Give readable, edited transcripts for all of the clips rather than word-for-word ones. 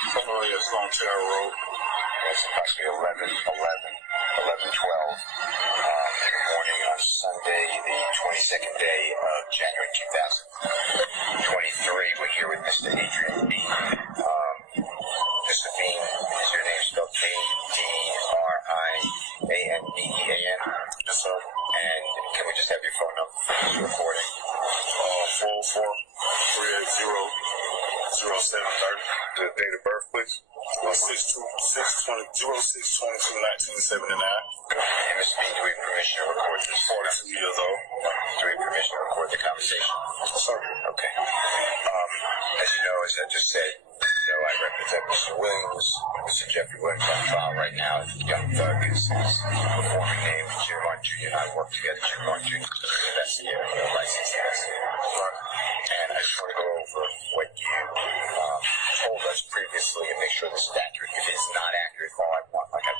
Oh, yes, on Terra Road. It's approximately 11:12 in the morning on Sunday, the 22nd day of January 2023. We're here with Mr. Adrian Bean. Mr. Bean, is your name spelled Adrian? Yes, sir. And can we just have your phone number for the recording? 404-380-0730. The date of birth, please. 06-22-1979. And Mr. Bean, do we have permission to record this? 42 years old. Do we have permission to record the conversation? Sir. Okay. As you know, as I just said, I represent Mr. Williams, Mr. Jeffrey Williams on trial right now. Young Thug is his performing name. Jim Martin Jr. and I work together. Jim Martin Jr. is an investigator, a licensed investigator. And I just want to go over what you told us previously and make sure this is accurate. If it is not accurate, all I want, like I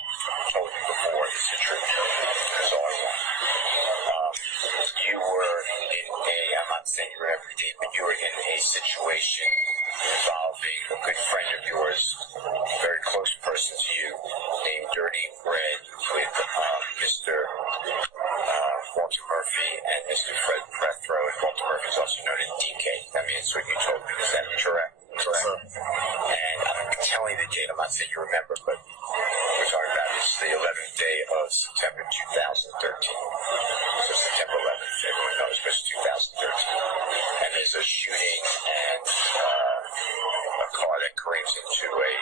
told you before, is the truth. That's all I want. You were in I'm not saying you were every day, but you were in a situation involving a good friend of yours, a very close person to you, named Dirty Red, with Mr. Walter Murphy and Mr. Fred Prethro, and Walter Murphy is also known as DK. I mean, it's what you told me. Is that correct? Sir. And I'm telling you the date. I'm not saying you remember, but we're talking about this the 11th day of September 2013. So September 11th, everyone knows, but it's 2013. And there's a shooting and a car that creams into a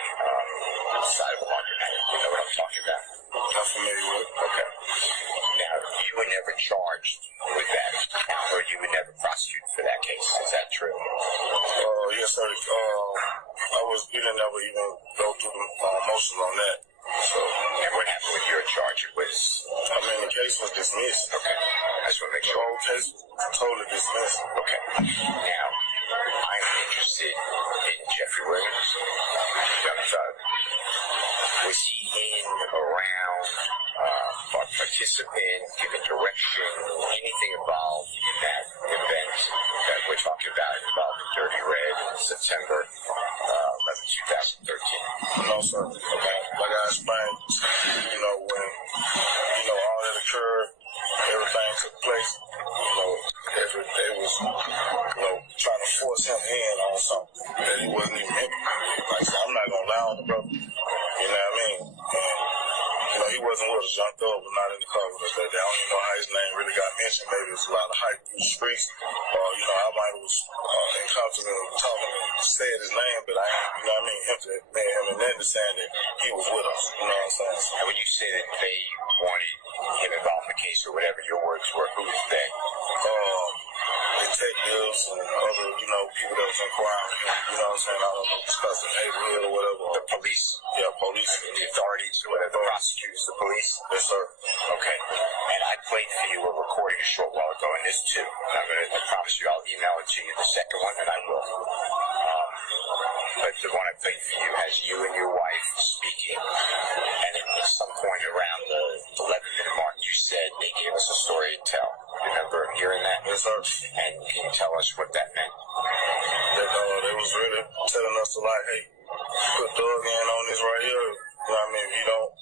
side of a laundromat. You know what I'm talking about? I'm familiar with it. Okay. Now, you were never charged with that, or you were never prosecuted for that case. Is that true? Yes, sir. We didn't ever even go through the motions on that. So, and what happened with your charge? It was... the case was dismissed. Okay. I just want to make The sure. whole case was totally dismissed. Okay. Now, I'm interested in Jeffrey Williams, Young Thug. Was he in, around, participant, giving direction, anything involved in that event that we're talking about involving Dirty Red in September 11, 2013? No, sir. Okay. Like I explained, when, all that occurred, everything took place, they was, trying to force him in on something that he wasn't even implementing. Like I said, I'm not going to lie on the brother. You know what I mean? And, he wasn't with us. Young Thug was not in the car with us that day. I don't even know how his name really got mentioned. Maybe it was a lot of hype through the streets. I might have was in confidence talking and said his name, but I ain't, him and Linda saying that he was with us. You know what I'm saying? And when you say that they wanted him involved in the case or whatever your words were, who was they? Detectives and other, people that was inquiring. You know what I'm saying? I don't know, discuss the neighborhood or whatever. The police? Yeah, police. I mean, the authorities or whatever, the prosecutors, the police? Yes, sir. Okay. And I played for you a recording a short while ago, and this too. And I promise you I'll email it to you, the second one, and I will. But the one I played for you has you and your wife speaking, and at some point around the 11-minute mark, you said they gave us a story to tell. Remember hearing that? Yes, sir. And can you tell us what that meant? They was really telling us to hey, put Doug in on this right here. You know what I mean? If you don't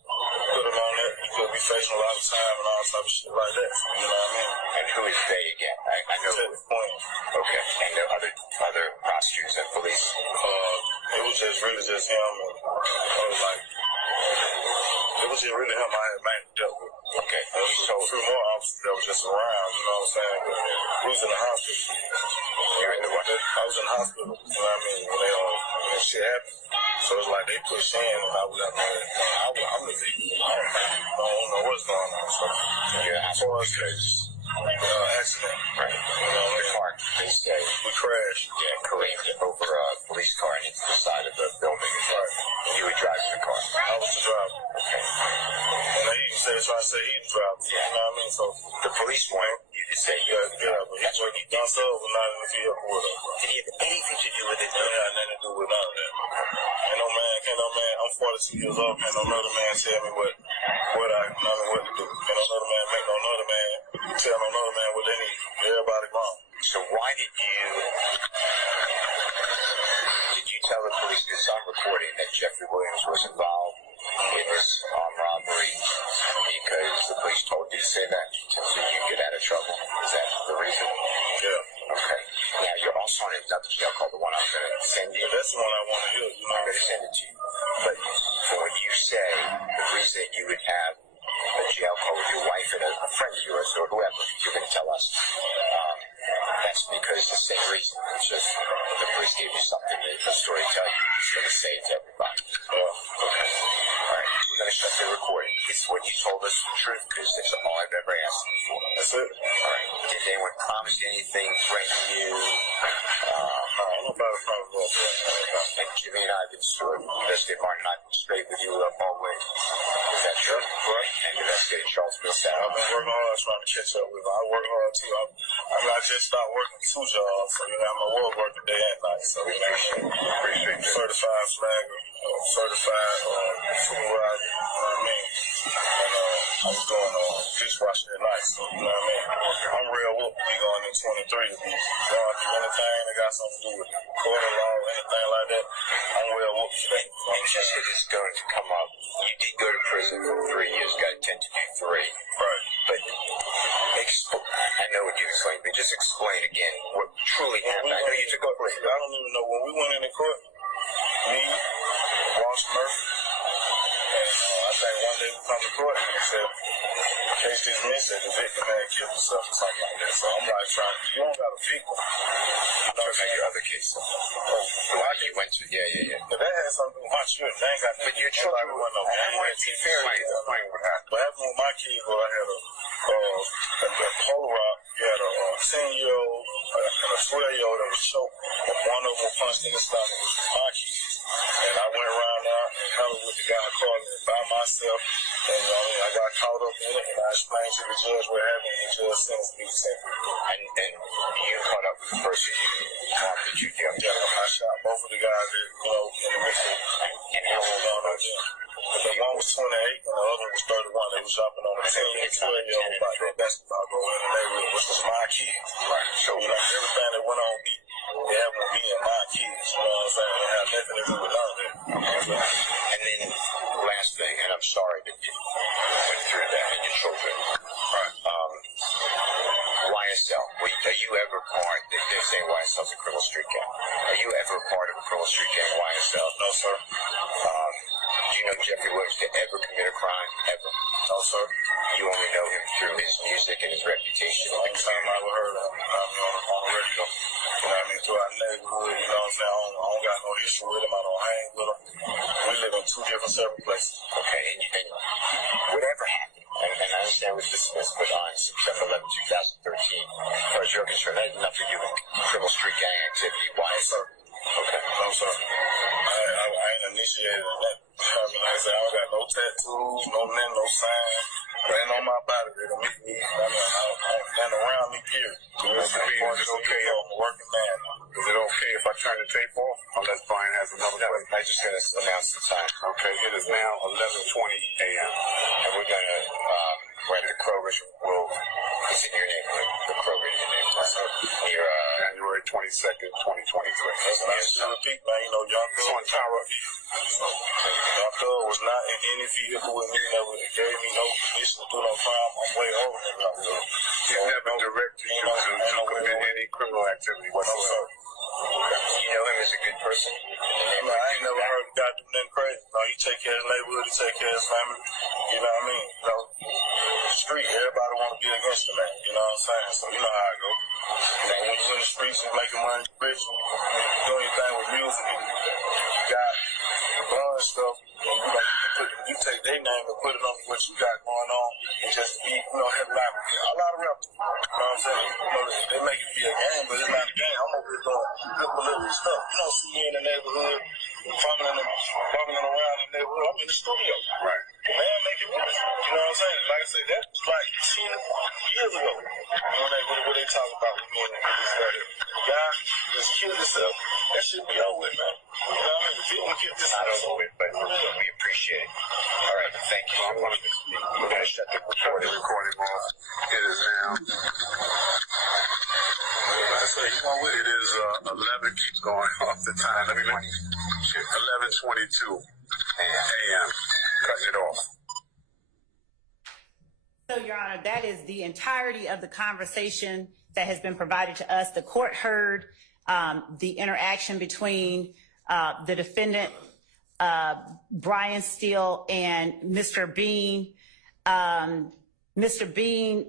put him on that, you could be facing a lot of time and all type of shit like that. You know what I mean? And who is they again? I know. At the point. Okay. And the other prosecutors and police? It was really just him. And it was just really him I had mainly dealt with. Okay. So a few more officers that was just around, you know what I'm saying? But we was in the hospital. You're in the what? I was in the hospital, you know what I mean? When that shit happened. So it's like they pushed in and I was like, I don't know what's going on. So yeah, as far as accident. Right. The car, they say. We crashed. Yeah, careened over a police car and into the side of the building. Right. And you were driving the car. I was the driver. Okay. And they even said, so I said he the driver. Yeah. You know what I mean? So the police wanted you to say you had to get up. But that's what he did. Young Thug was not in the vehicle with us. Did he have anything to do with it? It had nothing to do with none of that. Can't no man, I'm 42 years old, can't no other man tell me what to do. Can't no other man make no other man tell no other man what they need. Everybody wrong. So why did you tell the police, it's on recording, that Jeffrey Williams was involved in this armed robbery because the police told you to say that so you get out of trouble? Is that the reason? Yeah. Okay. Now, you're also on another jail call, the one I'm going to send you. That's the one I want to hear. You know, I'm going to send it to you. But for what you say, the reason you would have a jail call with your wife and a friend of yours or whoever, you're going to tell us, that's because the same reason. It's just the police gave you something, a story to tell you. It's going to say it to everybody. Okay. All right. We're going to shut the recording. It's what you told us the truth because that's all I've ever asked you for. That's it. All right. Did anyone promise you anything, threaten you? Nobody probably And Jimmy and I have been straight. Investigator Martin and I have been straight with you up all the way. Is that true? Right. And Investigator Charles Bill South. I've been working hard trying to catch up with them. I work hard too. I just started working 2 jobs, so you know I'm a working day and night. So you know, Appreciate you. certified flagger, certified supervisor. You know what I mean? And I was doing dishwashing at night. So you know what I mean? I'm real whoop to be going in 23 to be going through anything that got something to do with court of law or anything like that. I'm real whoop for that. And just because it's going to come up, you did go to prison for 3 years, got intent to do 3. Right. But I know what you explained, but just explain again what truly happened. I know you took over. I don't even know. When we went in the court, me, Ross Murphy, and I think one day we come to court and they said, case dismissed, that the victim had killed himself or something like that. So I'm like you don't got a victim. I'm talking about your other case. The one you went to, yeah. But that had something to do with my children. They ain't got but your children were no fair. Explain what happened. What happened with my kids was I had a Polo Rock. You had a 10-year-old and a 12-year-old that was choked. One of them was punched in the stomach, which was my kids. And I went around there and held with the guy calling me by myself. And I got caught up in it, and I explained to the judge what happened, and the judge sentenced me to 10 people. And you caught up with the person you killed? Yeah, I shot both of the guys that, in the midst of and how long ago? But the one was 28 and the other one was 31. They was jumping on a 10 and 12-year-old by that basketball goal in the neighborhood, which was my kids. Right. So, everything that went on me, they happened to be in my kids. You know what I'm saying? They have nothing to do with none of that. And then, last thing, and I'm sorry that you went through that and your children. Right. YSL. Are you ever part, they're saying YSL's a criminal street gang. Are you ever part of a criminal street gang, YSL? No, sir. Do you know Jeffrey Williams to ever commit a crime? Ever? No, sir. You only know him through his music and his reputation. The only time I ever heard of him, on the radio. You know what I mean? Through our neighborhood, you know what I'm saying? I don't got no history with him. I don't hang with him. We live in 2 different separate places. Okay, and whatever happened, and I understand it was dismissed, but on September 11, 2013, as far as you're concerned, that had nothing to do with criminal street gang activity. Why, sir? Okay. No, sir. I ain't initiated in that. I mean, like I said, I don't got no tattoos, no sign. Ain't on my body that will meet me. I mean, and around me, period. Is it okay? I'm a working man. Is it okay if I turn the tape off? Unless Brian has another question. I'm just going to announce the time. Okay, it is now 11:20 a.m. And we're going to, right at the Kroger's, it's in your neighborhood. The Kroger is in your neighborhood. Near January 22nd, 2023. Listen, I should repeat, man. Young Thug on Tower. Young Thug was not in any vehicle with me. Never gave me no permission to do no crime. I'm way over than Young Thug. He's never directed you to commit any criminal activity whatsoever. You know him as a good person? I ain't never heard a guy do nothing crazy. He take care of his neighborhood, he take care of his family. You know what I mean? The street, everybody want to be against the man. You know what I'm saying? So you know how I go. When you in the streets and making money, rich, you do anything with music, you got blowing stuff, and you take their name and put it on what you got going on, and just be, headline. A lot of rappers, you know what I'm saying? They make it be a game, but it's not a game. I'm over here doing good political stuff. You don't see me in the neighborhood, bumming around in the neighborhood. I'm in the studio. Right. Man, making music. You know what I'm saying? Like I said, that was like 10 years ago. What they talk about with me and this guy just killed himself. That should be over with, man. You know what I mean? If you want to kill yourself, not over with, but we appreciate it. All right, thank you. We're going to shut the recording off. It is now So it is 11, keeps going off the time. Let me 11:22 a.m. Cutting it off. So, Your Honor, that is the entirety of the conversation that has been provided to us. The court heard the interaction between the defendant, Brian Steele, and Mr. Bean. Mr. Bean,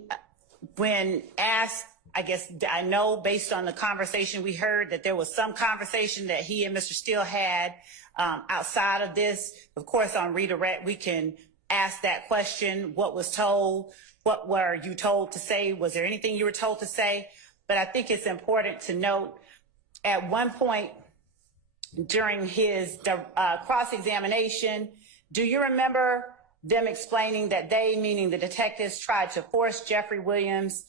when asked, I know based on the conversation we heard that there was some conversation that he and Mr. Steele had outside of this. Of course, on redirect, we can ask that question. What was told? What were you told to say? Was there anything you were told to say? But I think it's important to note at one point during his cross-examination, do you remember them explaining that they, meaning the detectives, tried to force Jeffrey Williams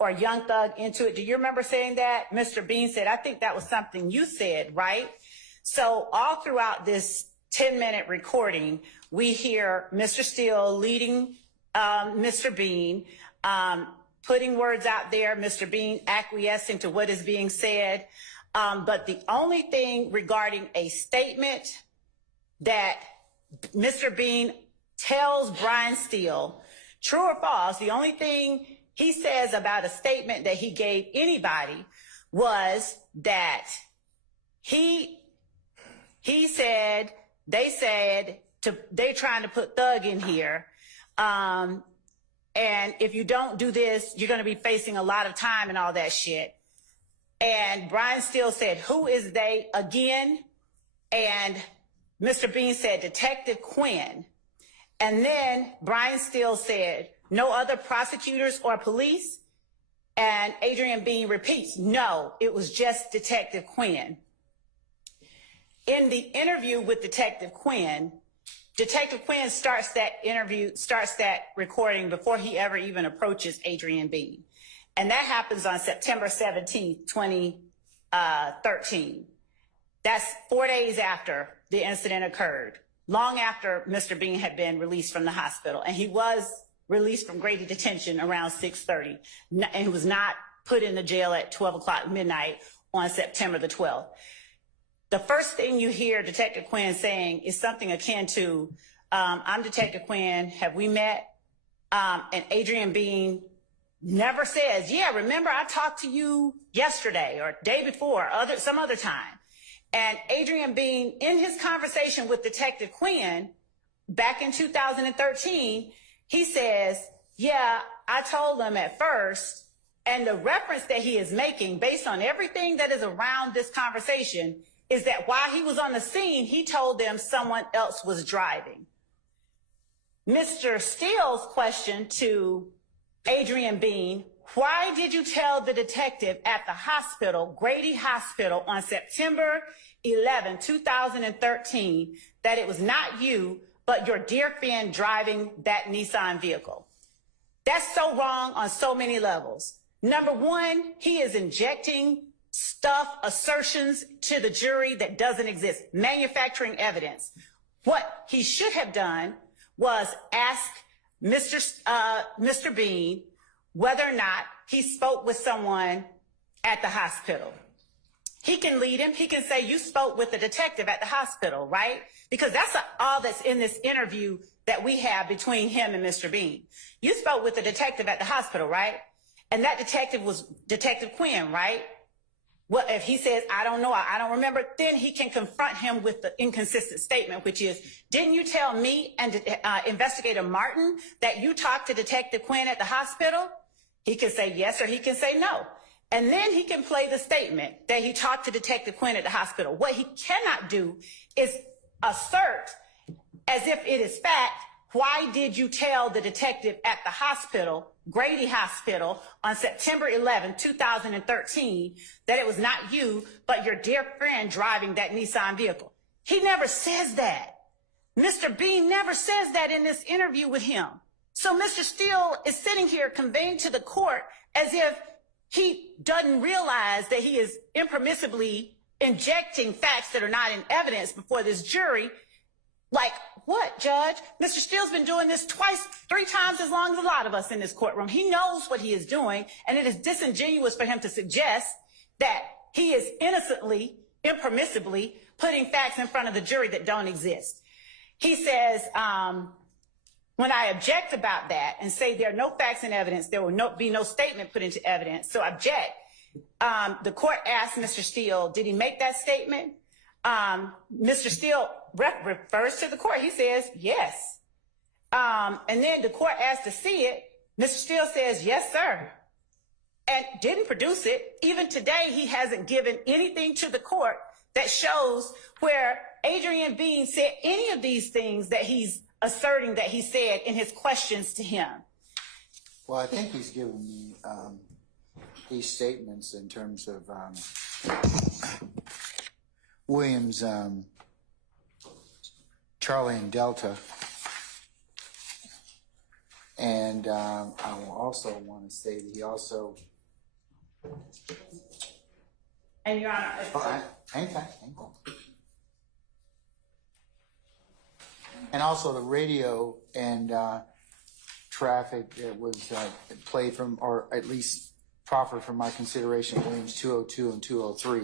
or Young Thug into it? Do you remember saying that? Mr. Bean said, I think that was something you said, right? So all throughout this 10-minute recording, we hear Mr. Steele leading Mr. Bean, putting words out there, Mr. Bean acquiescing to what is being said. But the only thing regarding a statement that Mr. Bean tells Brian Steele, true or false, the only thing he says about a statement that he gave anybody was that they're trying to put Thug in here. And if you don't do this, you're going to be facing a lot of time and all that shit. And Brian Steele said, who is they again? And Mr. Bean said, Detective Quinn. And then Brian Steele said, no other prosecutors or police? And Adrian Bean repeats, no, it was just Detective Quinn. In the interview with Detective Quinn starts that recording before he ever even approaches Adrian Bean. And that happens on September 17th, 2013. That's 4 days after the incident occurred, long after Mr. Bean had been released from the hospital. And he was released from Grady detention around 6:30. And he was not put in the jail at 12 o'clock midnight on September the 12th. The first thing you hear Detective Quinn saying is something akin to, I'm Detective Quinn, have we met? And Adrian Bean never says, yeah, remember I talked to you yesterday or day before, some other time. And Adrian Bean, in his conversation with Detective Quinn back in 2013, he says, yeah, I told them at first. And the reference that he is making based on everything that is around this conversation is that while he was on the scene, he told them someone else was driving. Mr. Steele's question to Adrian Bean, why did you tell the detective at the hospital, Grady Hospital, on September 11, 2013, that it was not you, but your dear friend driving that Nissan vehicle? That's so wrong on so many levels. Number one, he is injecting stuff, assertions to the jury that doesn't exist, manufacturing evidence. What he should have done was ask Mr. Bean whether or not he spoke with someone at the hospital. He can lead him. He can say, you spoke with the detective at the hospital, right? Because that's all that's in this interview that we have between him and Mr. Bean. You spoke with the detective at the hospital, right? And that detective was Detective Quinn, right? Well, if he says, I don't know, I don't remember, then he can confront him with the inconsistent statement, which is, didn't you tell me and Investigator Martin that you talked to Detective Quinn at the hospital? He can say yes or he can say no. And then he can play the statement that he talked to Detective Quinn at the hospital. What he cannot do is assert, as if it is fact, why did you tell the detective at the hospital, Grady Hospital, on September 11, 2013, that it was not you, but your dear friend driving that Nissan vehicle? He never says that. Mr. Bean never says that in this interview with him. So Mr. Steele is sitting here conveying to the court as if he doesn't realize that he is impermissibly injecting facts that are not in evidence before this jury. Like what, Judge? Mr. Steele's been doing this three times as long as a lot of us in this courtroom. He knows what he is doing, and it is disingenuous for him to suggest that he is innocently, impermissibly putting facts in front of the jury that don't exist. He says, when I object about that and say there are no facts and evidence, there will be no statement put into evidence, so object. The court asked Mr. Steele, did he make that statement? Mr. Steele refers to the court. He says, yes. And then the court asked to see it. Mr. Steele says, yes, sir. And didn't produce it. Even today, he hasn't given anything to the court that shows where Adrian Bean said any of these things that he's asserting that he said in his questions to him. Well, I think he's given me these statements in terms of Williams, Charlie, and Delta. And I will also want to say that he also... And Your Honor... Hang on. And also the radio and traffic that was played from, or at least proffered from my consideration, Williams 202 and 203,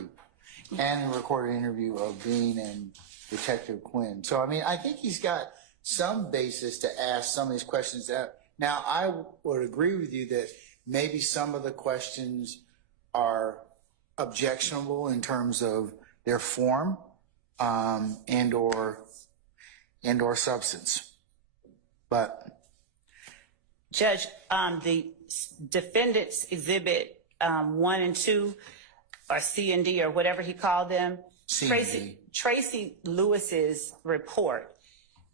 and the recorded interview of Bean and Detective Quinn. So, I mean, I think he's got some basis to ask some of these questions. Now, I would agree with you that maybe some of the questions are objectionable in terms of their form and or substance. But Judge, the defendants exhibit 1 and 2, or C and D, or whatever he called them. Tracy Lewis's report.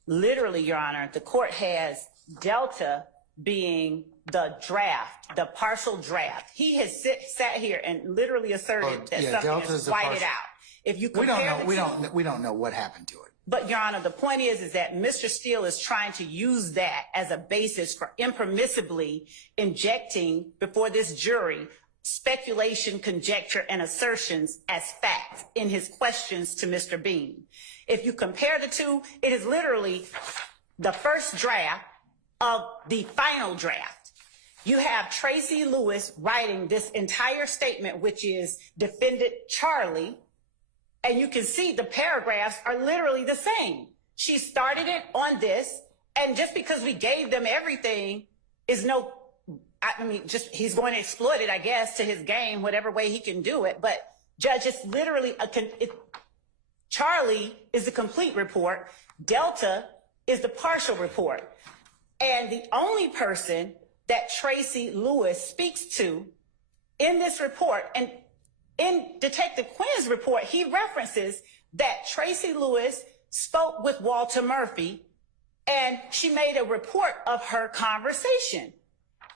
Literally, Your Honor, the court has Delta being the draft, the partial draft. He has sat here and literally asserted that something Delta's is whited out. If you compare we don't know what happened to it. But Your Honor, the point is that Mr. Steele is trying to use that as a basis for impermissibly injecting before this jury speculation, conjecture, and assertions as facts in his questions to Mr. Bean. If you compare the two, it is literally the first draft of the final draft. You have Tracy Lewis writing this entire statement, which is defendant Charlie, and you can see the paragraphs are literally the same. She started it on this, and just because we gave them everything is no, I mean, just he's going to exploit it, I guess, to his game, whatever way he can do it. But Judge, it's literally Charlie is the complete report. Delta is the partial report. And the only person that Tracy Lewis speaks to in this report, and in Detective Quinn's report, he references that Tracy Lewis spoke with Walter Murphy, and she made a report of her conversation.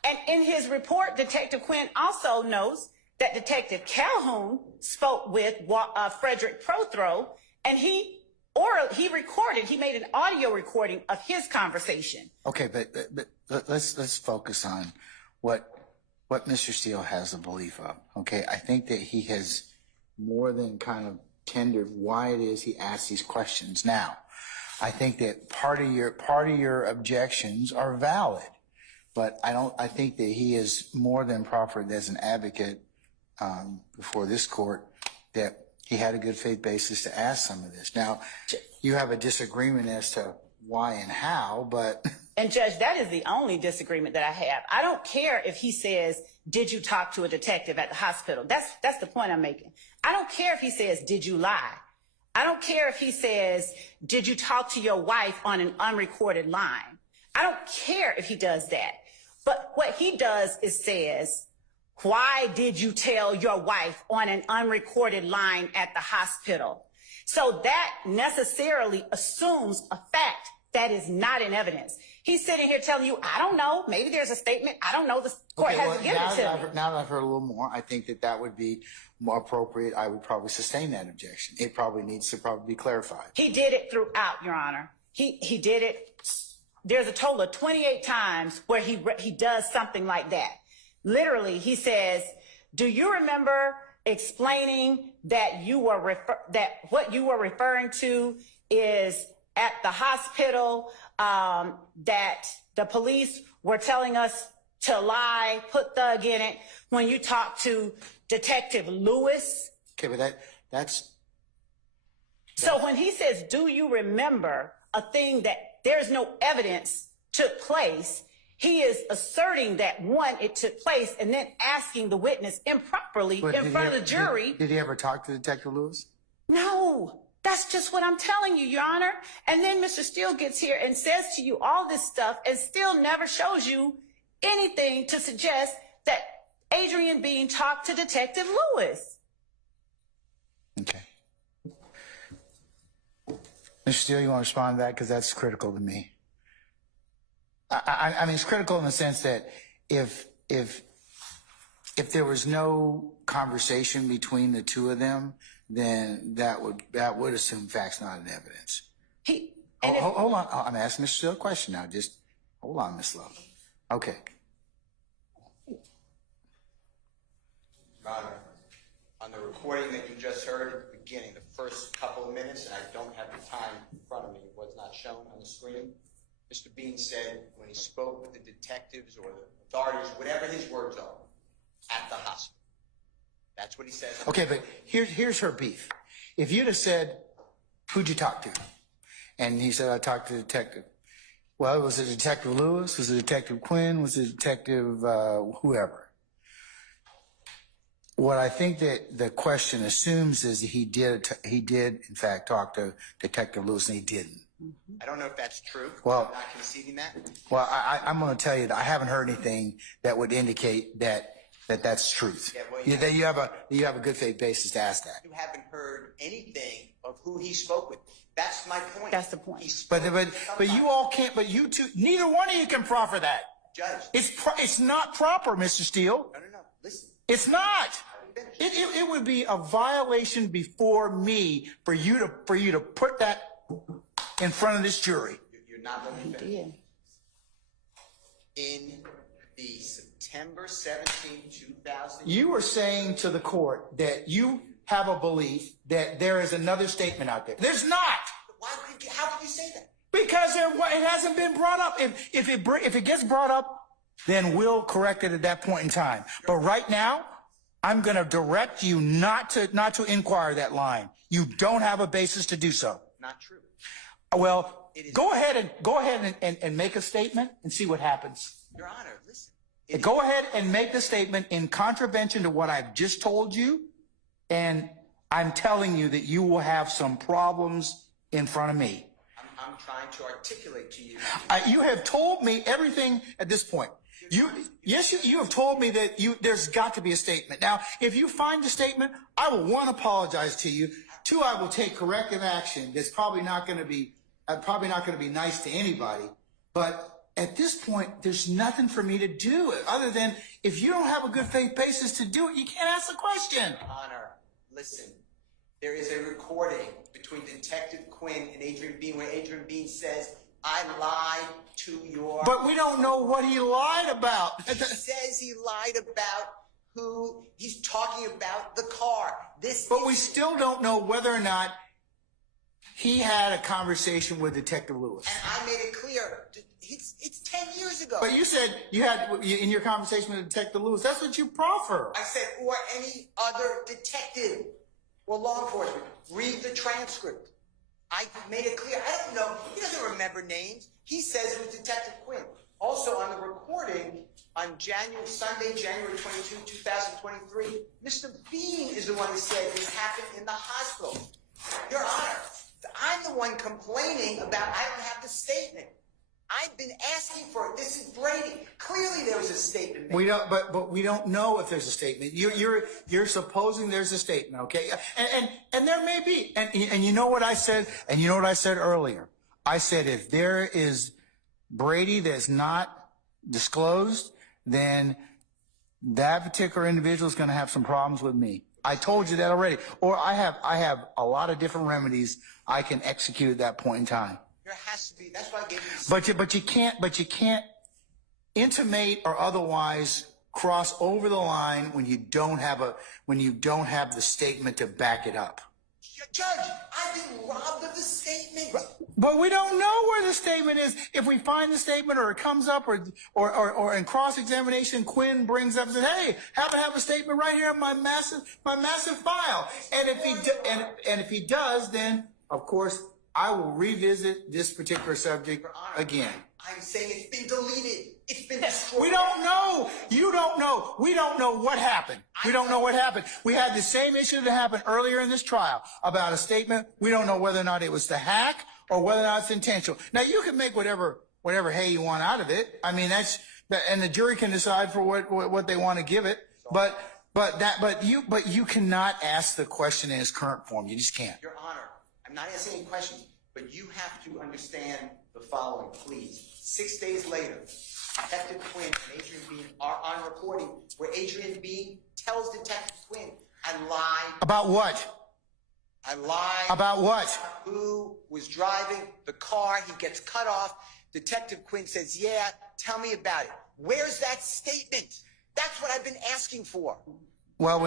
And in his report, Detective Quinn also knows that Detective Calhoun spoke with Frederick Prothro, and he made an audio recording of his conversation. Okay, but let's focus on what Mr. Steele has a belief of. Okay, I think that he has more than kind of tendered why it is he asks these questions now. I think that part of your objections are valid, but I think that he is more than proffered as an advocate before this court that he had a good faith basis to ask some of this. Now, you have a disagreement as to why and how, but... And Judge, that is the only disagreement that I have. I don't care if he says, did you talk to a detective at the hospital? That's the point I'm making. I don't care if he says, did you lie? I don't care if he says, did you talk to your wife on an unrecorded line? I don't care if he does that. But what he does is says, why did you tell your wife on an unrecorded line at the hospital? So that necessarily assumes a fact that is not in evidence. He's sitting here telling you, I don't know, maybe there's a statement, I don't know, the court hasn't given it to me. Now that I've heard a little more, I think that would be more appropriate. I would probably sustain that objection. It probably needs to be clarified. He did it throughout, Your Honor. He did it. There's a total of 28 times where he does something like that. Literally, he says, do you remember explaining that what you were referring to is at the hospital, that the police were telling us to lie, put thug in it. When you talk to Detective Lewis. Okay, but that's. So when he says, do you remember a thing that there's no evidence took place, he is asserting that, one, it took place, and then asking the witness improperly in front of the jury. Did he ever talk to Detective Lewis? No, that's just what I'm telling you, Your Honor. And then Mr. Steele gets here and says to you all this stuff and still never shows you anything to suggest that Adrian Bean talked to Detective Lewis. Okay. Mr. Steele, you want to respond to that? Because that's critical to me. I mean, it's critical in the sense that if there was no conversation between the two of them, then that would assume facts not in evidence. Hold on. I'm asking Mr. Steele a question now. Just hold on, Ms. Love. Okay. On the recording that you just heard at the beginning, the first couple of minutes, and I don't have the time in front of me, was not shown on the screen. Mr. Bean said when he spoke with the detectives or the authorities, whatever his words are, at the hospital. That's what he says. Okay, but here's her beef. If you'd have said, who'd you talk to? And he said, I talked to the detective. Well, was it Detective Lewis? Was it Detective Quinn? Was it Detective whoever? What I think that the question assumes is that he did in fact talk to Detective Lewis, and he didn't. I don't know if that's true. Well, I'm not conceding that. Well, I'm going to tell you that I haven't heard anything that would indicate that's truth. Yeah, well, you have a good faith basis to ask that. You haven't heard anything of who he spoke with. That's my point. That's the point. But you all can't. But you two, neither one of you can proffer that. Judge. It's not proper, Mr. Steele. No. Listen. It's not. It would be a violation before me for you to put that in front of this jury. You're not letting me finish. In the September 17, 2000. You were saying to the court that you have a belief that there is another statement out there. There's not. How could you say that? Because it hasn't been brought up. If it gets brought up, then we'll correct it at that point in time. But right now, I'm going to direct you not to inquire that line. You don't have a basis to do so. Not true. Well, go ahead and make a statement and see what happens. Your Honor, listen. Go ahead and make the statement in contravention to what I've just told you, and I'm telling you that you will have some problems in front of me. I'm trying to articulate to you. You have told me everything at this point. You have told me that there's got to be a statement. Now, if you find a statement, I will, one, apologize to you. Two, I will take corrective action. That's probably not going to be nice to anybody. But at this point, there's nothing for me to do other than if you don't have a good faith basis to do it, you can't ask the question. Honor, listen. There is a recording between Detective Quinn and Adrian Bean where Adrian Bean says, I lied to your... But we don't know what he lied about. He says he lied about who he's talking about, the car. But we still don't know whether or not he had a conversation with Detective Lewis. And I made it clear. It's 10 years ago. But you said you had, in your conversation with Detective Lewis, that's what you proffer. I said, or any other detective or law enforcement. Read the transcript. I made it clear. I don't know. He doesn't remember names. He says it was Detective Quinn. Also on the recording, on Sunday, January 22, 2023, Mr. Bean is the one who said this happened in the hospital. Your Honor, I'm the one complaining about I don't have the statement. I've been asking for it. This is Brady. Clearly there was a statement made. We don't, but we don't know if there's a statement. You're supposing there's a statement, okay? And there may be. And you know what I said? And you know what I said earlier? I said if there is Brady that's not disclosed, then that particular individual is going to have some problems with me. I told you that already. Or I have a lot of different remedies I can execute at that point in time. There has to be. That's why I gave you. But you can't intimate or otherwise cross over the line when you don't have the statement to back it up. Judge, I've been robbed of the statement. But we don't know where the statement is. If we find the statement or it comes up or in cross-examination, Quinn brings up and says, hey, happen to have a statement right here in my massive file. And if he does, then of course I will revisit this particular subject again. I'm saying it's been deleted. It's been destroyed. We don't know. You don't know. We don't know what happened. We don't know what happened. We had the same issue that happened earlier in this trial about a statement. We don't know whether or not it was the hack or whether or not it's intentional. Now, you can make whatever hay you want out of it. I mean, and the jury can decide for what they want to give it. But you cannot ask the question in its current form. You just can't. Your Honor, I'm not asking any questions, but you have to understand the following, please. 6 days later, Detective Quinn and Adrian Bean are on recording where Adrian Bean tells Detective Quinn, I lied. About what? I lied. About what? Who was driving the car. He gets cut off. Detective Quinn says, yeah, tell me about it. Where's that statement? That's what I've been asking for. But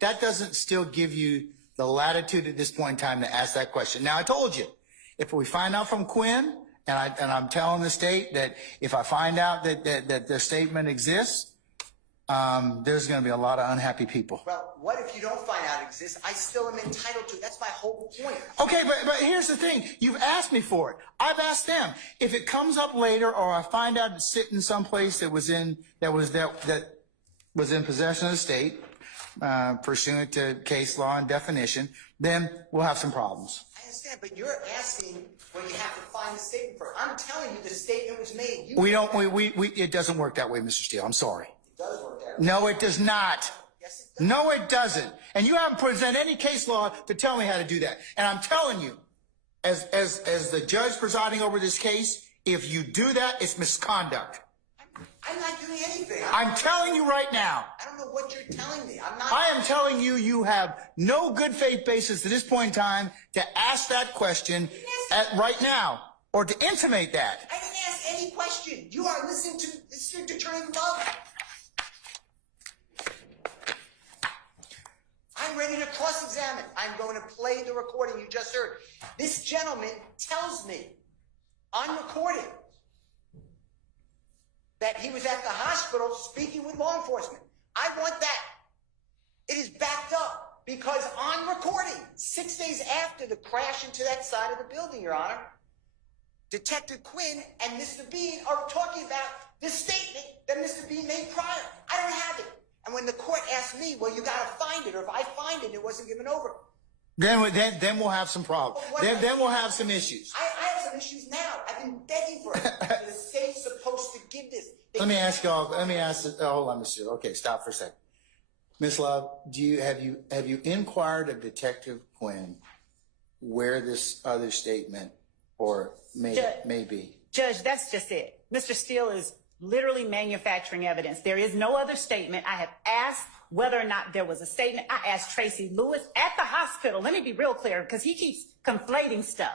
that doesn't still give you the latitude at this point in time to ask that question. Now, I told you, if we find out from Quinn, and I'm telling the state that if I find out that the statement exists, there's going to be a lot of unhappy people. Well, what if you don't find out it exists? I still am entitled to it. That's my whole point. Okay, but here's the thing. You've asked me for it. I've asked them. If it comes up later, or I find out it's sitting someplace that was in possession of the state, pursuant to case law and definition, then we'll have some problems. I understand, but you're asking when you have to find the statement first. I'm telling you the statement was made. It doesn't work that way, Mr. Steele. I'm sorry. It does work that way. No, it does not. Yes, it does. No, it doesn't. And you haven't presented any case law to tell me how to do that. And I'm telling you, as the judge presiding over this case, if you do that, it's misconduct. I'm not doing anything. I'm telling you right now. I don't know what you're telling me. I'm not. I am telling you, you have no good faith basis to this point in time to ask that question right now, or to intimate that. I didn't ask any question. You are listening to the district attorney above. I'm ready to cross-examine. I'm going to play the recording you just heard. This gentleman tells me on recording that he was at the hospital speaking with law enforcement. I want that. It is backed up because on recording, 6 days after the crash into that side of the building, Your Honor, Detective Quinn and Mr. Bean are talking about the statement that Mr. Bean made prior. I don't have it. And when the court asked me, well, you got to find it, or if I find it, it wasn't given over. Then we'll have some problems. Then we'll have some issues. I have some issues now. I've been begging for it. The state's supposed to give this. Hold on, Mr. Okay, stop for a second. Ms. Love, have you inquired of Detective Quinn where this other statement may be? Judge, that's just it. Mr. Steele is literally manufacturing evidence. There is no other statement. I have asked whether or not there was a statement. I asked Tracy Lewis at the hospital. Let me be real clear, because he keeps conflating stuff.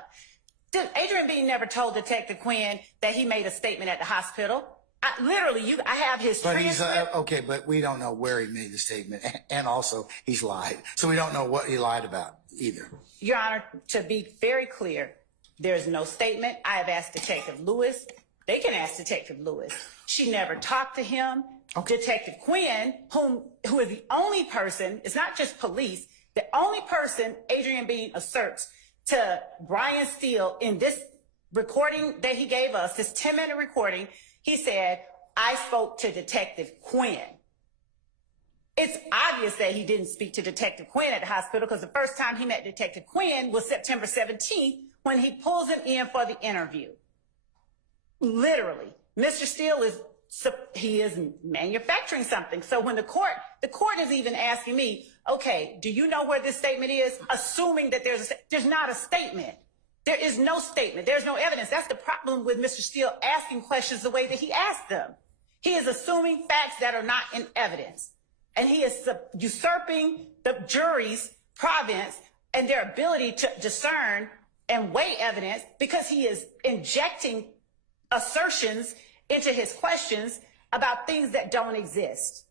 Adrian Bean never told Detective Quinn that he made a statement at the hospital. I have his transcript. Okay, but we don't know where he made the statement, and also he's lied. So we don't know what he lied about either. Your Honor, to be very clear, there's no statement. I have asked Detective Lewis. They can ask Detective Lewis. She never talked to him. Okay. Detective Quinn, who is the only person, it's not just police, the only person Adrian Bean asserts to Brian Steele in this recording that he gave us, this 10-minute recording, he said, I spoke to Detective Quinn. It's obvious that he didn't speak to Detective Quinn at the hospital, because the first time he met Detective Quinn was September 17th when he pulls him in for the interview. Literally. Mr. Steele is manufacturing something. So when the court is even asking me, okay, do you know where this statement is? Assuming that there's not a statement. There is no statement. There's no evidence. That's the problem with Mr. Steele asking questions the way that he asked them. He is assuming facts that are not in evidence. And he is usurping the jury's province and their ability to discern and weigh evidence, because he is injecting assertions into his questions about things that don't exist.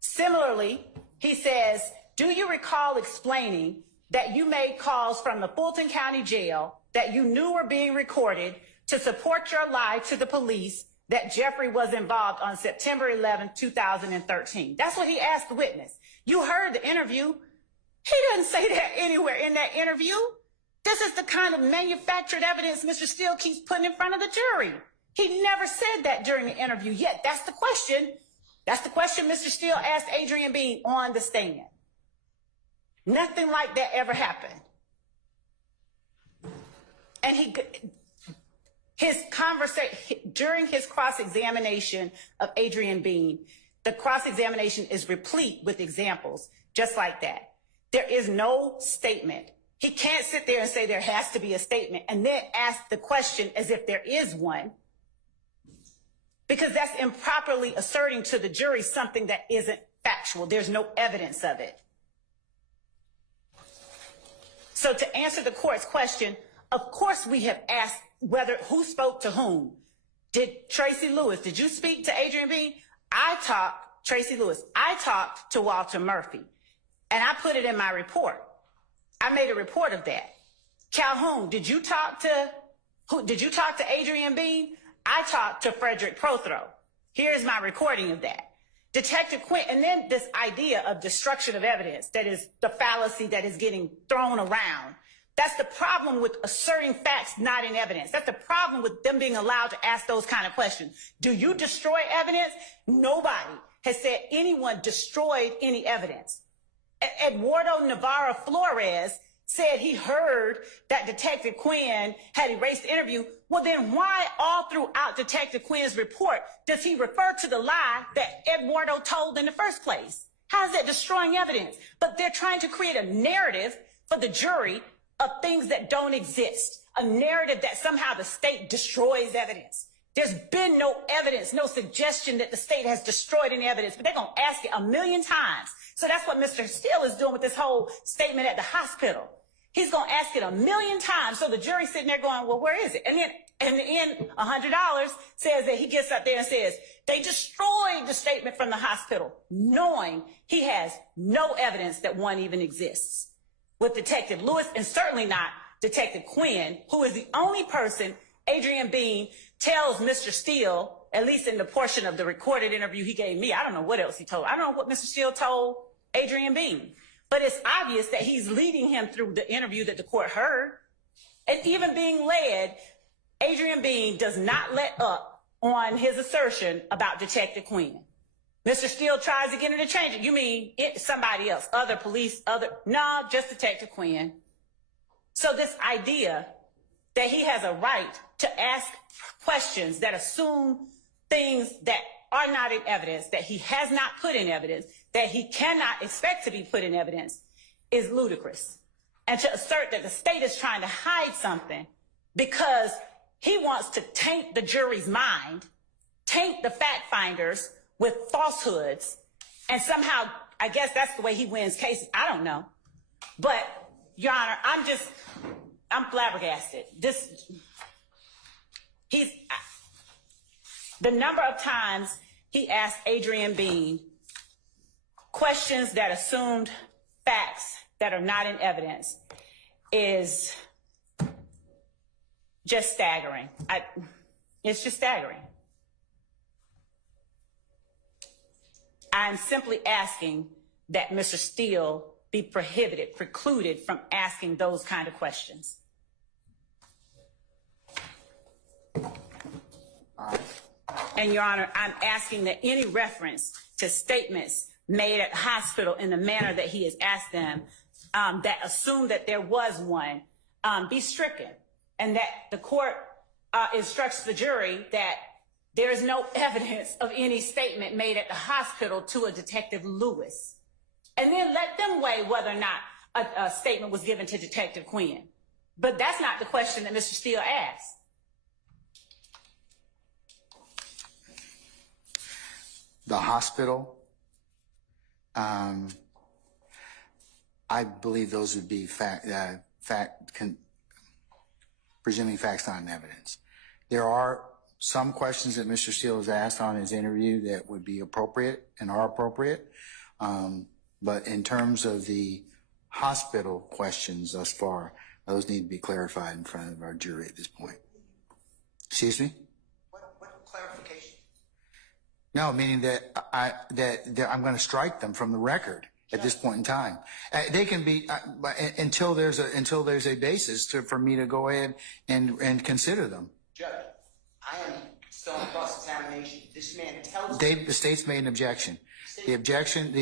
Similarly, he says, do you recall explaining that you made calls from the Fulton County Jail that you knew were being recorded to support your lie to the police that Jeffrey was involved on September 11, 2013. That's what he asked the witness. You heard the interview. He doesn't say that anywhere in that interview. This is the kind of manufactured evidence Mr. Steele keeps putting in front of the jury. He never said that during the interview, yet that's the question. That's the question Mr. Steele asked Adrian Bean on the stand. Nothing like that ever happened. And during his cross-examination of Adrian Bean, the cross-examination is replete with examples just like that. There is no statement. He can't sit there and say there has to be a statement and then ask the question as if there is one, because that's improperly asserting to the jury something that isn't factual. There's no evidence of it. So to answer the court's question, of course we have asked who spoke to whom. Did Tracy Lewis, did you speak to Adrian Bean? Tracy Lewis, I talked to Walter Murphy, and I put it in my report. I made a report of that. Calhoun, did you talk to Adrian Bean? I talked to Frederick Prothero. Here's my recording of that. Detective Quinn, and then this idea of destruction of evidence, that is the fallacy that is getting thrown around. That's the problem with asserting facts not in evidence. That's the problem with them being allowed to ask those kind of questions. Do you destroy evidence? Nobody has said anyone destroyed any evidence. Eduardo Navarro Flores said he heard that Detective Quinn had erased the interview. Well, then why all throughout Detective Quinn's report does he refer to the lie that Eduardo told in the first place? How is that destroying evidence? But they're trying to create a narrative for the jury of things that don't exist, a narrative that somehow the state destroys evidence. There's been no evidence, no suggestion that the state has destroyed any evidence, but they're going to ask it a million times. So that's what Mr. Steele is doing with this whole statement at the hospital. He's going to ask it a million times. So the jury's sitting there going, well, where is it? And then in the end, $100 says that he gets up there and says, they destroyed the statement from the hospital, knowing he has no evidence that one even exists. With Detective Lewis, and certainly not Detective Quinn, who is the only person Adrian Bean tells Mr. Steele, at least in the portion of the recorded interview he gave me. I don't know what else he told. I don't know what Mr. Steele told Adrian Bean. But it's obvious that he's leading him through the interview that the court heard. And even being led, Adrian Bean does not let up on his assertion about Detective Quinn. Mr. Steele tries to get him to change it. You mean somebody else, other police, no, just Detective Quinn. So this idea that he has a right to ask questions that assume things that are not in evidence, that he has not put in evidence, that he cannot expect to be put in evidence is ludicrous. And to assert that the state is trying to hide something because he wants to taint the jury's mind, taint the fact finders with falsehoods, and somehow, I guess that's the way he wins cases. I don't know. But, Your Honor, I'm flabbergasted. The number of times he asked Adrian Bean questions that assumed facts that are not in evidence is just staggering. It's just staggering. I'm simply asking that Mr. Steele be precluded from asking those kind of questions. And, Your Honor, I'm asking that any reference to statements made at the hospital in the manner that he has asked them, that assume that there was one, be stricken, and that the court instructs the jury that there is no evidence of any statement made at the hospital to a Detective Lewis. And then let them weigh whether or not a statement was given to Detective Quinn. But that's not the question that Mr. Steele asked. The hospital, I believe those would be presuming facts not in evidence. There are some questions that Mr. Steele has asked on his interview that would be appropriate and are appropriate. But in terms of the hospital questions thus far, those need to be clarified in front of our jury at this point. Excuse me? What clarification? No, meaning that I'm going to strike them from the record at this point in time. They can be until there's a basis for me to go ahead and consider them. Judge, I am still on cross-examination. This man tells me. The state's made an objection. The objection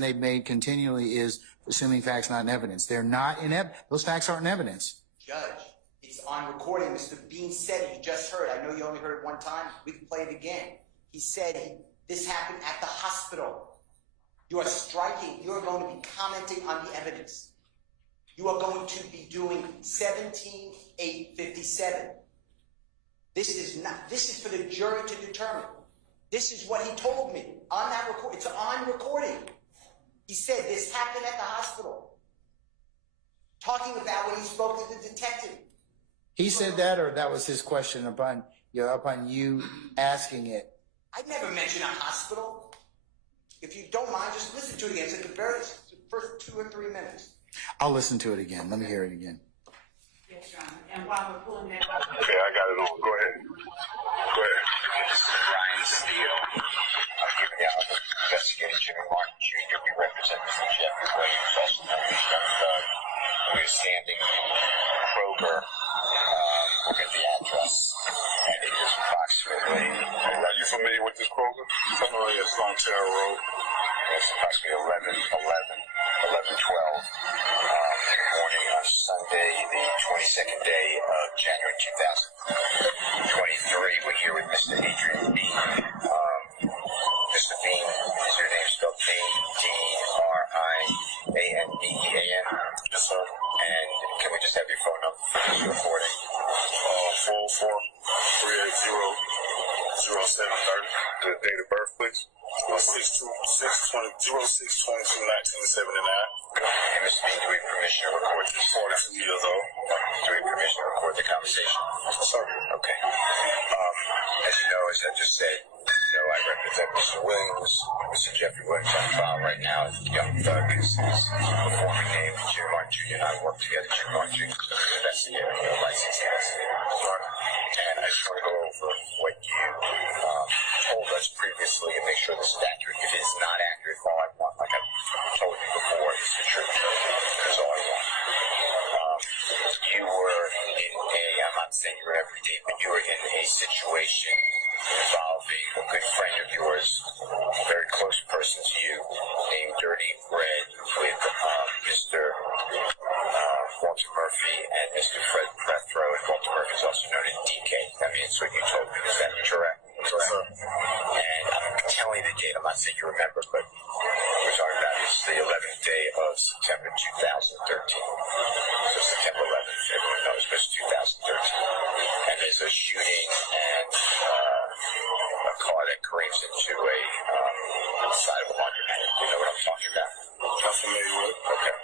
they've made continually is assuming facts not in evidence. They're not in those facts aren't in evidence. Judge, it's on recording. Mr. Bean said it. You just heard. I know you only heard it one time. We can play it again. He said this happened at the hospital. You are striking. You are going to be commenting on the evidence. You are going to be doing 17-857. This is for the jury to determine. This is what he told me on that record. It's on recording. He said this happened at the hospital. Talking about when he spoke to the detective. He said that, or that was his question upon you asking it. I never mentioned a hospital. If you don't mind, just listen to it again. It's like the first 2 or 3 minutes. I'll listen to it again. Let me hear it again. Yes, Your Honor. And while we're pulling that up. Okay, I got it on. Go ahead. This is Ryan Steele. I'm giving out the investigator Jimmy Martin Jr. We represent Mr. Jeffrey Williams, also known as Young Thug. We're standing in Kroger. Look at the address. And it is approximately. Are you familiar with this Kroger? Oh, yes, Frontier Road. It's approximately 11:12 morning on Sunday, the 22nd day of January 2023. We're here with Mr. Adrian Bean. Mr. Bean, is your name spelled Adrian? Yes, sir. And can we just have your phone number for this recording? 404-380-0730. The date of birth, please. 06/22/1979. And Mr. Bean, do we have permission to record this? 42 years old. Do we have permission to record the conversation? Yes, sir. Okay. As you know, as I just said, I represent Mr. Williams, Mr. Jeffrey Williams on file right now. Young Thug is his performing name. Jim Martin Jr. and I work together. Jim Martin Jr. is an investigator, a licensed investigator. And I just want to go over what you told us previously and make sure this is accurate. If it is not accurate, all I want, like I told you before, is the truth. That's all I want. You were I'm not saying you were every day, but you were in a situation involving a good friend of yours, a very close person to you, named Dirty Red, with Mr. Walter Murphy and Mr. Fred Prethrow, and Walter Murphy is also known as DK. I mean, it's what you told me. Is that correct? Correct. And I'm telling you the date. I'm not saying you remember, but we're talking about it's the 11th day of September 2013. So September 11th, everyone knows, but it's 2013. And there's a shooting and a car that creeps into a side of a laundromat. You know what I'm talking about? I'm familiar with it. Okay.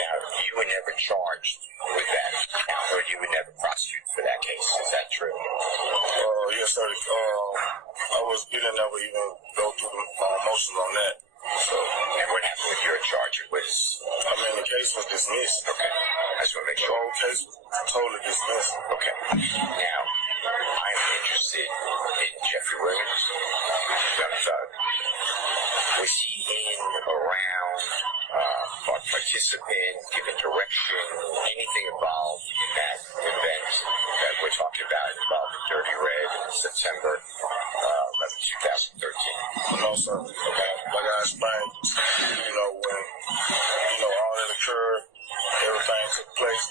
Now, you were never charged with that, or you were never prosecuted for that case. Is that true? Yes, sir. We didn't ever even go through the motions on that. So, And what happened with your charge? It was... the case was dismissed. Okay. I just want to make The sure. whole case was totally dismissed. Okay. Now, I'm interested in Jeffrey Williams, Young Thug. Was he in, around, participant, giving direction, anything involved in that event that we're talking about involving Dirty Red in September 11, 2013? No, sir. Like I explained, when, all that occurred, everything took place,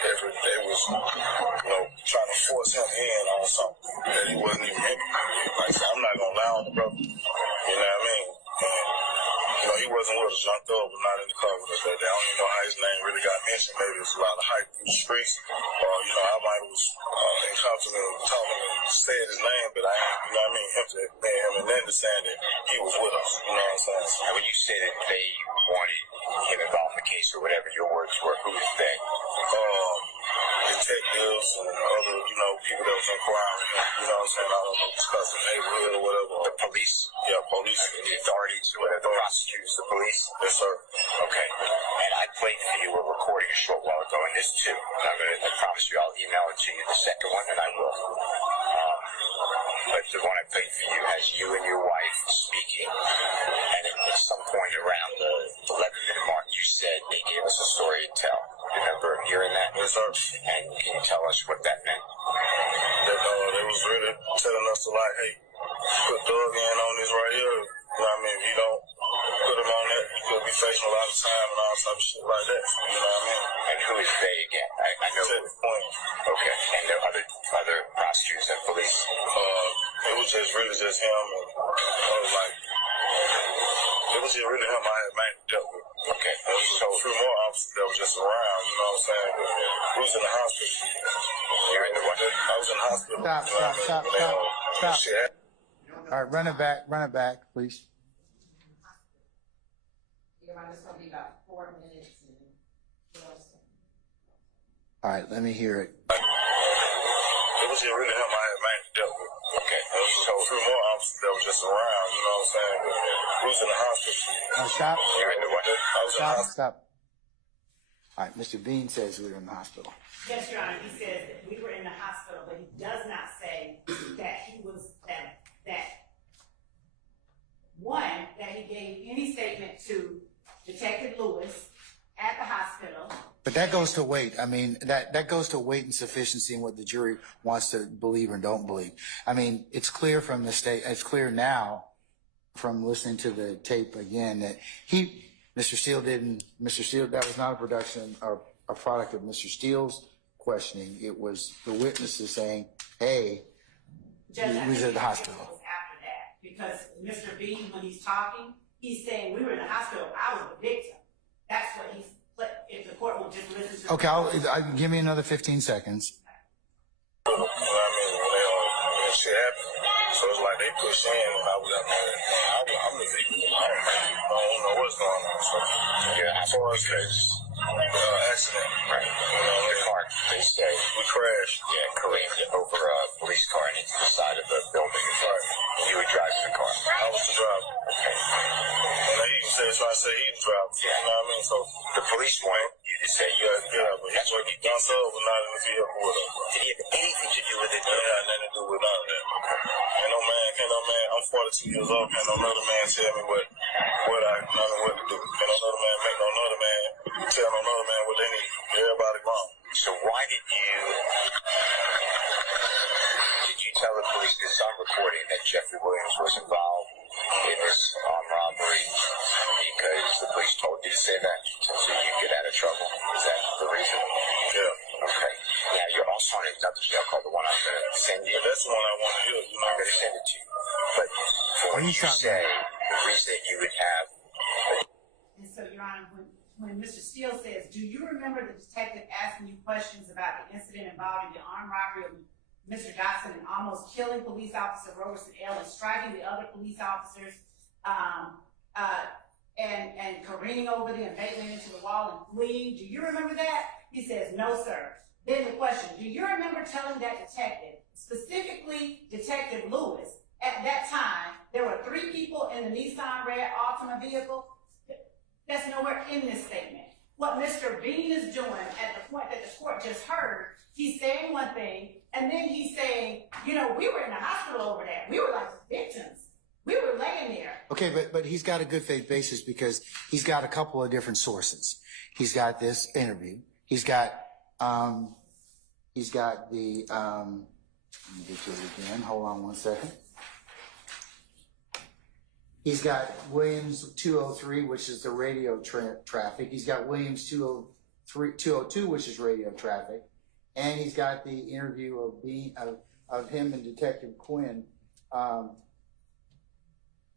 they was, trying to force him in on something that he wasn't even in. Like I said, I'm not going to lie on the brother. You know what I mean? And, he wasn't with us. Young Thug was not in the car with us that day. I don't even know how his name really got mentioned. Maybe it was a lot of hype through the streets. Or, I might was in company talking and said his name, but I ain't, him and Linda saying that he was with us. You know what I'm saying? And when you say that they wanted him involved in the case or whatever your words were, who was they? His detectives and other, people that was inquiring, you know what I'm saying, I don't know, discuss the neighborhood or whatever. The police? Yeah, police. The authorities, whatever, the prosecutors, the police? Yes, sir. Okay. And I played for you a recording a short while ago, and this too. And I promise you I'll email it to you, the second one, and I will. But the one I played for you has you and your wife speaking, and at some point around the 11-minute mark, you said they gave us a story to tell. Remember hearing that? Yes, sir. And can you tell us what that meant? That they was really telling us to, like, hey, put Doug in on this right here. You know what I mean? If you don't put him on that, you could be facing a lot of time and all type of shit like that. You know what I mean? And who is they again? I know. Sept point. Okay. And there are other prosecutors and police? It was really just him, and it was just really him I had mainly dealt with. Okay. There was a few more officers that was just around, you know what I'm saying? We was in the hospital. You're in the what? I was in the hospital. Stop. All right, run it back, please. It's going to be about 4 minutes. All right, let me hear it. It was just really him I had mainly dealt with. Okay. There was a few more officers that was just around, you know what I'm saying? We was in the hospital. Stop. You're in the what? I was in the hospital. Stop. All right, Mr. Bean says we were in the hospital. Yes, Your Honor. He says that we were in the hospital, but he does not say that he was that he gave any statement to Detective Lewis at the hospital. But that goes to weight. I mean, that goes to weight and sufficiency and what the jury wants to believe or don't believe. I mean, it's clear from the state, it's clear now from listening to the tape again that Mr. Steele, that was not a production or a product of Mr. Steele's questioning. It was the witnesses saying, hey, Judge, we was at the hospital. After that, because Mr. Bean, when he's talking, he's saying we were in the hospital. I was the victim. That's what he's. If the court will just listen to. Okay, give me another 15 seconds. You know what I mean? When shit happened, so it's like they push in, and I'm the victim. I don't know what's going on. So, yeah, as far as case, accident, right? The car, they say we crashed. Yeah, careened over a police car and into the side of the building. Right. And you were driving the car. I was the driver. Okay. And he said, so I said he was driving. Yeah. You know what I mean? So the police wanted you to say but that's what he done so, but not in the vehicle with him. Did he have anything to do with it? It had nothing to do with none of that. Can't no man, I'm 42 years old, can't no other man tell me what to do. Can't no other man make no other man tell no other man what they need. Everybody wrong. So why did you tell the police this on recording that Jeffrey Williams was involved in this armed robbery because the police told you to say that so you get out of trouble? Is that the reason? Yeah. Okay. Now you're also on another jail call, the one I'm going to send you. That's the one I want to hear. I'm going to send it to you. But for what you say, the reason you would have. And so, Your Honor, when Mr. Steele says, do you remember the detective asking you questions about the incident involving the armed robbery of Mr. Dotson and almost killing police officer Roberson L. and striking the other police officers and careening over them and bailing into the wall and fleeing? Do you remember that? He says, no, sir. Then the question, do you remember telling that detective, specifically Detective Lewis, at that time, there were 3 people in the Nissan red Altima vehicle? That's nowhere in this statement. What Mr. Bean is doing at the point that the court just heard, he's saying one thing, and then he's saying, we were in the hospital over there. We were like victims. We were laying there. Okay, but he's got a good faith basis because he's got a couple of different sources. He's got this interview. He's got the, let me get to it again. Hold on one second. He's got Williams 203, which is the radio traffic. He's got Williams 202, which is radio traffic. And he's got the interview of him and Detective Quinn,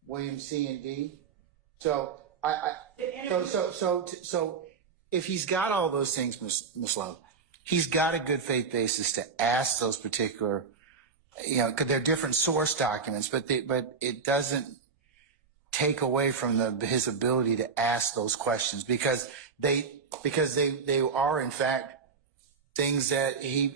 Williams C and D. So so if he's got all those things, Ms. Love, he's got a good faith basis to ask those particular, because they're different source documents, but it doesn't take away from his ability to ask those questions because they are in fact things that he,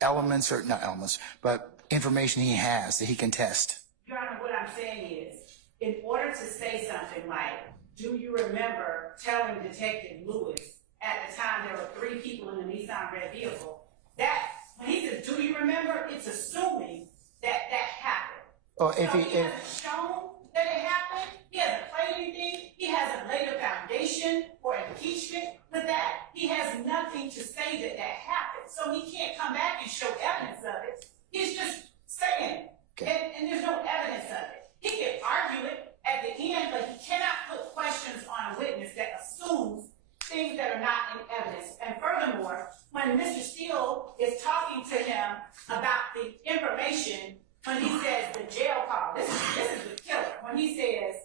elements, or not elements, but information he has that he can test. Your Honor, what I'm saying is, in order to say something like, do you remember telling Detective Lewis at the time there were 3 people in the Nissan red vehicle, that when he says, do you remember, it's assuming that that happened. Well, So he hasn't shown that it happened, he hasn't played anything, he hasn't laid a foundation for impeachment with that, he has nothing to say that that happened. So he can't come back and show evidence of it. He's just saying it, and there's no evidence of it. He can argue it at the end, but he cannot put questions on a witness that assumes things that are not in evidence. And furthermore, when Mr. Steele is talking to him about the information, when he says the jail call, this is the killer. When he says,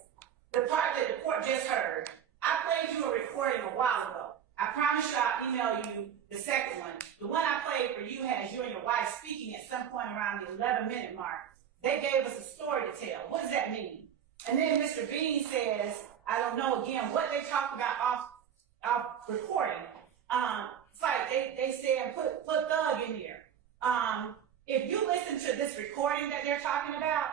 the part that the court just heard, I played you a recording a while ago. I promise you I'll email you the second one. The one I played for you has you and your wife speaking at some point around the 11-minute mark. They gave us a story to tell. What does that mean? And then Mr. Bean says, I don't know again what they talked about off recording. It's like they said put thug in there. If you listen to this recording that they're talking about,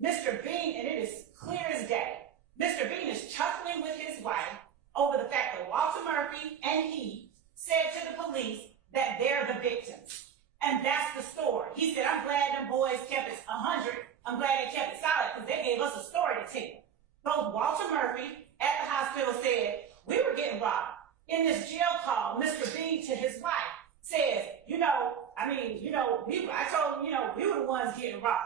Mr. Bean, and it is clear as day, Mr. Bean is chuckling with his wife over the fact that Walter Murphy and he said to the police that they're the victims. And that's the story. He said, I'm glad them boys kept it 100. I'm glad they kept it solid because they gave us a story to tell. Both Walter Murphy at the hospital said, we were getting robbed. In this jail call, Mr. Bean to his wife says, I told him, we were the ones getting robbed.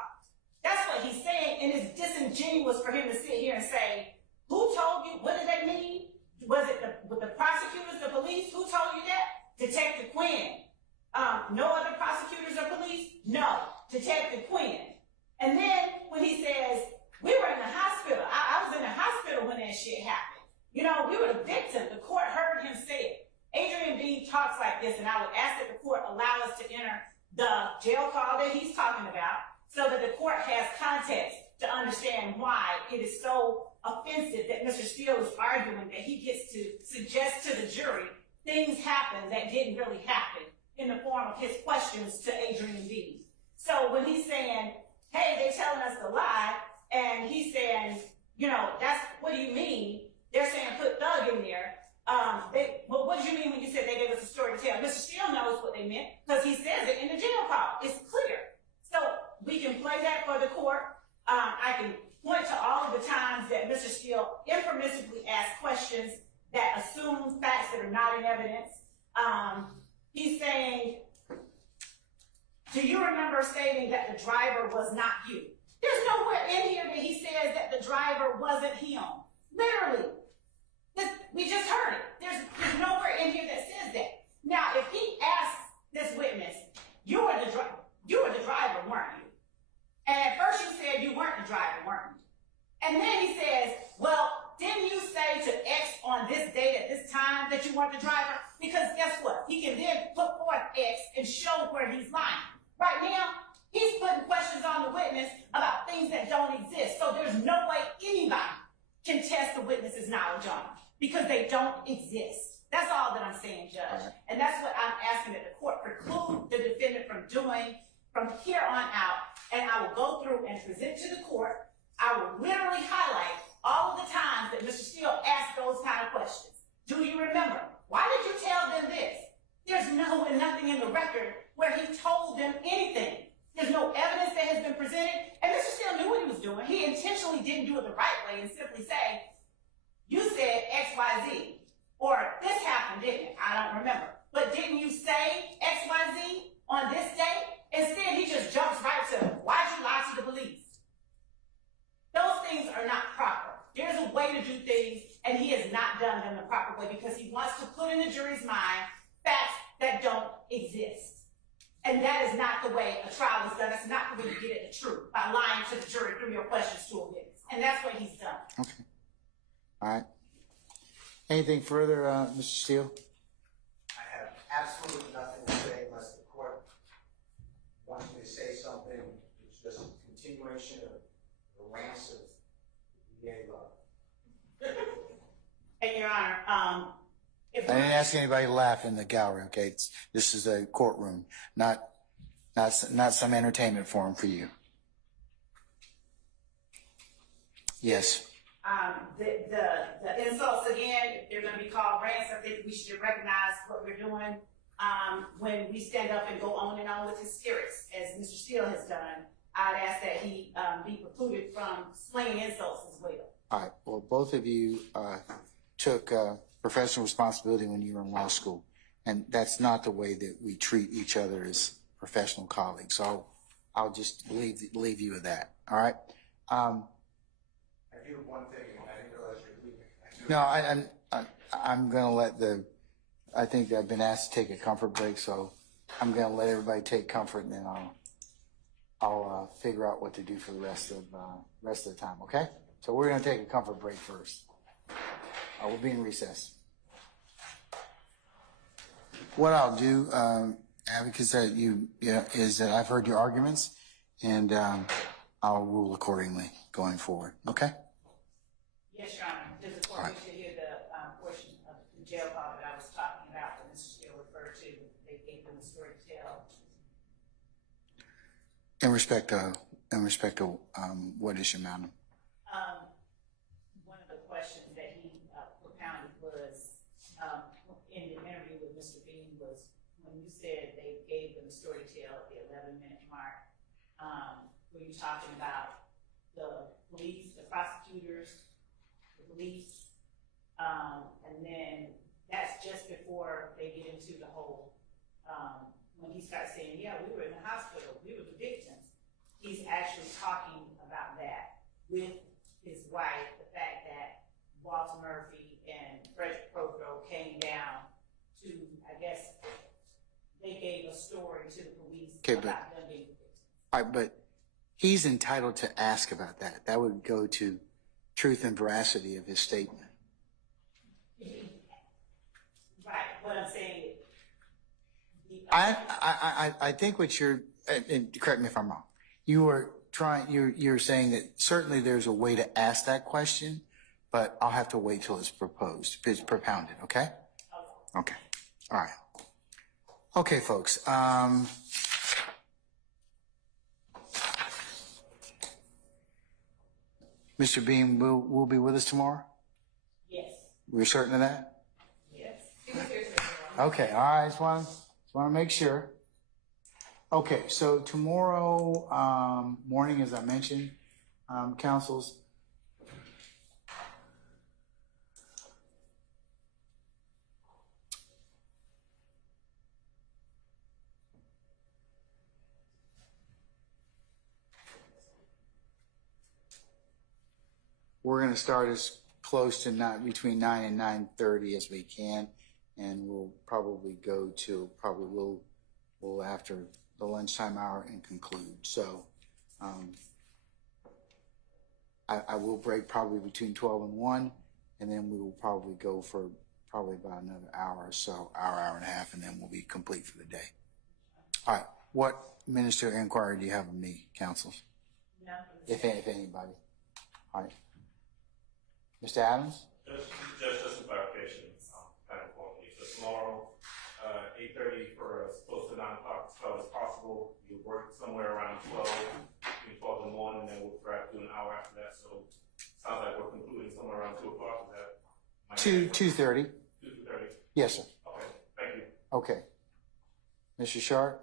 That's what he's saying, and it's disingenuous for him to sit here and say, who told you? What did they mean? Was it the prosecutors, the police? Who told you that? Detective Quinn. No other prosecutors or police? No, Detective Quinn. And then when he says, we were in the hospital. I was in the hospital when that shit happened. We were the victim. The court heard him say it. Adrian Bean talks like this, and I would ask that the court allow us to enter the jail call that he's talking about so that the court has context to understand why it is so offensive that Mr. Steele is arguing that he gets to suggest to the jury things happened that didn't really happen in the form of his questions to Adrian Bean. So when he's saying, hey, they're telling us to lie, and he's saying, that's, what do you mean? They're saying put thug in there. Well, what did you mean when you said they gave us a story to tell? Mr. Steele knows what they meant because he says it in the jail call. It's clear. So we can play that for the court. I can point to all of the times that Mr. Steele impermissibly asked questions that assume facts that are not in evidence. He's saying, do you remember stating that the driver was not you? There's nowhere in here that he says that the driver wasn't him. Literally. We just heard it. There's nowhere in here that says that. Now, if he asks this witness, you were the driver, weren't you? And at first you said you weren't the driver, weren't you? And then he says, well, didn't you say to X on this date at this time that you weren't the driver? Because guess what? He can then put forth X and show where he's lying. Right now, he's putting questions on the witness about things that don't exist. So there's no way anybody can test the witness's knowledge on them because they don't exist. That's all that I'm saying, Judge. And that's what I'm asking that the court preclude the defendant from doing from here on out. And I will go through and present to the court. I will literally highlight all of the times that Mr. Steele asked those kind of questions. Do you remember? Why did you tell them this? There's nothing in the record where he told them anything. There's no evidence that has been presented. And Mr. Steele knew what he was doing. He intentionally didn't do it the right way and simply say, you said X, Y, Z. Or this happened, didn't it? I don't remember. But didn't you say X, Y, Z on this day? Instead, he just jumps right to, why'd you lie to the police? Those things are not proper. There's a way to do things, and he has not done them the proper way because he wants to put in the jury's mind facts that don't exist. And that is not the way a trial is done. That's not the way you get at the truth, by lying to the jury through your questions to a witness. And that's what he's done. Okay. All right. Anything further, Mr. Steele? I have absolutely nothing to say unless the court wants me to say something. It's just a continuation of the rants of the VA law. And Your Honor, If I didn't ask anybody to laugh in the gallery, okay? This is a courtroom, not some entertainment forum for you. Yes. The insults again, if they're going to be called rants, I think we should recognize what we're doing when we stand up and go on and on with hysterics, as Mr. Steele has done. I'd ask that he be precluded from slinging insults as well. All right. Well, both of you took professional responsibility when you were in law school, and that's not the way that we treat each other as professional colleagues. So I'll just leave you with that. All right. I do one thing, and I didn't realize you're leaving. No, I'm going to let I think I've been asked to take a comfort break, so I'm going to let everybody take comfort, and then I'll figure out what to do for the rest of the time. Okay. So we're going to take a comfort break first. We'll be in recess. What I'll do, advocates, is that I've heard your arguments, and I'll rule accordingly going forward. Okay? Yes, Your Honor. Does the court wish to hear the portion of the jail call that I was talking about that Mr. Steele referred to? They gave them the story to tell. In respect to what issue, madam? One of the questions that he propounded was in the interview with Mr. Bean was when you said they gave them the story to tell at the 11-minute mark. Were you talking about the police, the prosecutors, the police, and then that's just before they get into the whole when he starts saying, "Yeah, we were in the hospital, we were the victims." He's actually talking about that with his wife, the fact that Walter Murphy and Frederick Prothro came down to, I guess, they gave a story to the police about them being victims. All right, but he's entitled to ask about that. That would go to truth and veracity of his statement. Right, what I'm saying. I think what you're, and correct me if I'm wrong, you're saying that certainly there's a way to ask that question, but I'll have to wait till it's propounded, okay? Okay, all right. Okay, folks, Mr. Bean will be with us tomorrow? Yes. We're certain of that? Yes. Okay, all right, just want to make sure. Okay, so tomorrow morning, as I mentioned, councils, we're going to start as close to between 9 and 9:30 as we can, and we'll probably go to we'll after the lunchtime hour and conclude. So I will break probably between 12 and 1, and then we will probably go for probably about another hour or so, hour and a half, and then we'll be complete for the day. All right. What ministerial inquiry do you have of me, councils? No. If anybody. All right. Mr. Adams? Just some clarification, kind of quality. So tomorrow, 8:30 for as close to 9 o'clock as possible. You work somewhere around 12, between 12 and 1, and then we'll perhaps do an hour after that. So sounds like we're concluding somewhere around 2 o'clock. Is that 2:30. 2:30? Yes, sir. Okay, thank you. Okay. Mr. Sharp?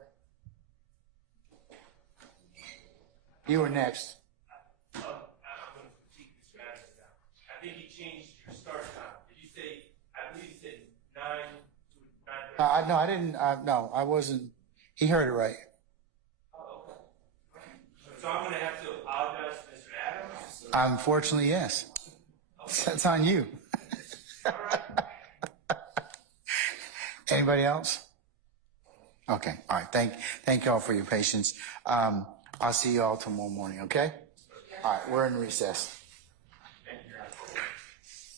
You were next. I'm going to critique Mr. Adams now. I think he changed your start time. Did you say, I believe you said 9 to 9:30? No, I didn't. No, I wasn't. He heard it right. Oh, okay. So I'm going to have to apologize to Mr. Adams? Unfortunately, yes. Okay. That's on you. All right. Anybody else? Okay. All right. Thank you all for your patience. I'll see you all tomorrow morning. Okay. All right. We're in recess.